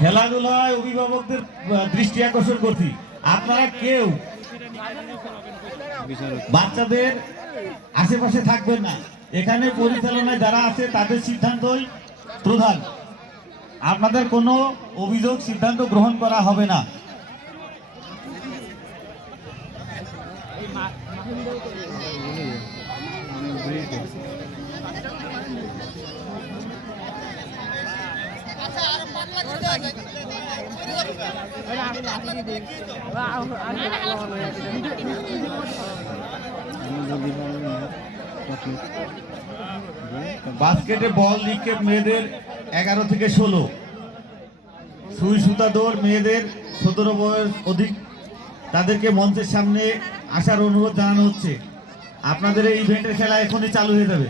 খেলাধুলায় অভিভাবকদের দৃষ্টি আকর্ষণ করছি, আপনারা কেউ বাচ্চাদের আশেপাশে থাকবেন না। এখানে পরিচালনায় যারা আছে তাদের সিদ্ধান্তই প্রধান, আপনাদের কোনো অভিযোগ সিদ্ধান্ত গ্রহণ করা হবে না। বাস্কেটে বল নিক্ষেপ মেয়েদের 11 থেকে 16, সুই সুতা দৌড় মেয়েদের 17 বয়স অধিক, তাদেরকে মঞ্চের সামনে আসার অনুরোধ জানানো হচ্ছে। আপনাদের এই ইভেন্টের খেলা এখনই চালু হয়ে যাবে।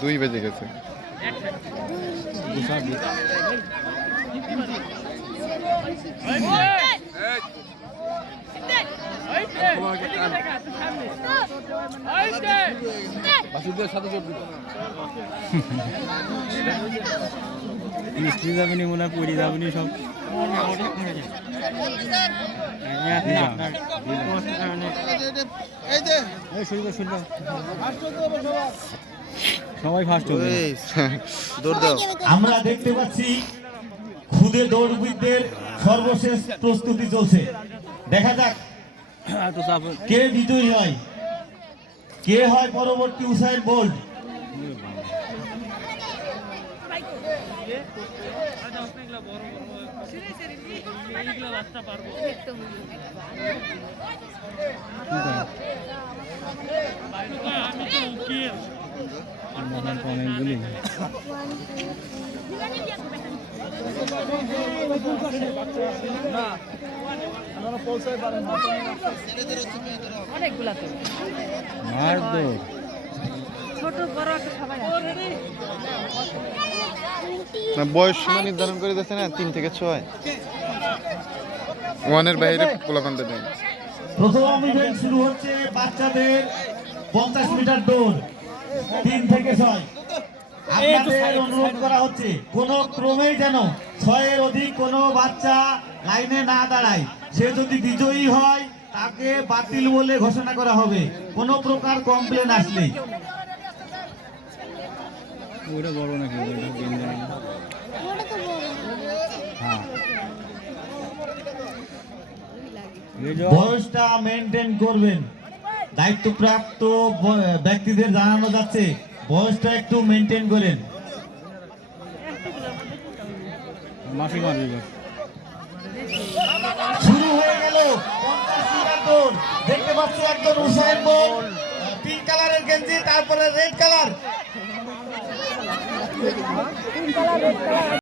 2 বেজে গেছে। মিস্ত্রি যাবেনি মনে হয় পড়ে যাবেনি সব। সবাই ফার্স্ট হবে। আমরা দেখতে পাচ্ছি খুদে দৌড়বিদদের সর্বশেষ প্রস্তুতি চলছে। দেখা যাক কে বিজয়ী হয়, কে হয় পরবর্তী উসাইন বোল্ট। অনেকগুলি অনেকগুলা তো ছোট বড় সবাই বয়স সীমা নির্ধারণ করে দিয়েছে না, 3 থেকে 6, 1-এর বাইরে পোলাপান দেবেন। প্রথম ইভেন্ট শুরু হচ্ছে বাচ্চাদের 50 মিটার দৌড়, 3 থেকে 6। আপনাদের অনুরোধ করা হচ্ছে কোনো ক্রমেই যেন 6-এর অধিক কোনো বাচ্চা লাইনে না দাঁড়ায়। সে যদি বিজয়ী হয় তাকে বাতিল বলে ঘোষণা করা হবে, কোনো প্রকার কমপ্লেন আসলেই। ওটা বড় নাকি? বয়সটা মেনটেন করবেন, দায়িত্বপ্রাপ্ত ব্যক্তিদের জানানো যাচ্ছে বয়সটা একটু মেনটেন করেন। শুরু হয়ে গেল 50 মিটার দৌড়। দেখতে পাচ্ছি একজন উসাইন বোল্ট, পিঙ্ক কালারের গেঞ্জি, তারপরে রেড কালার।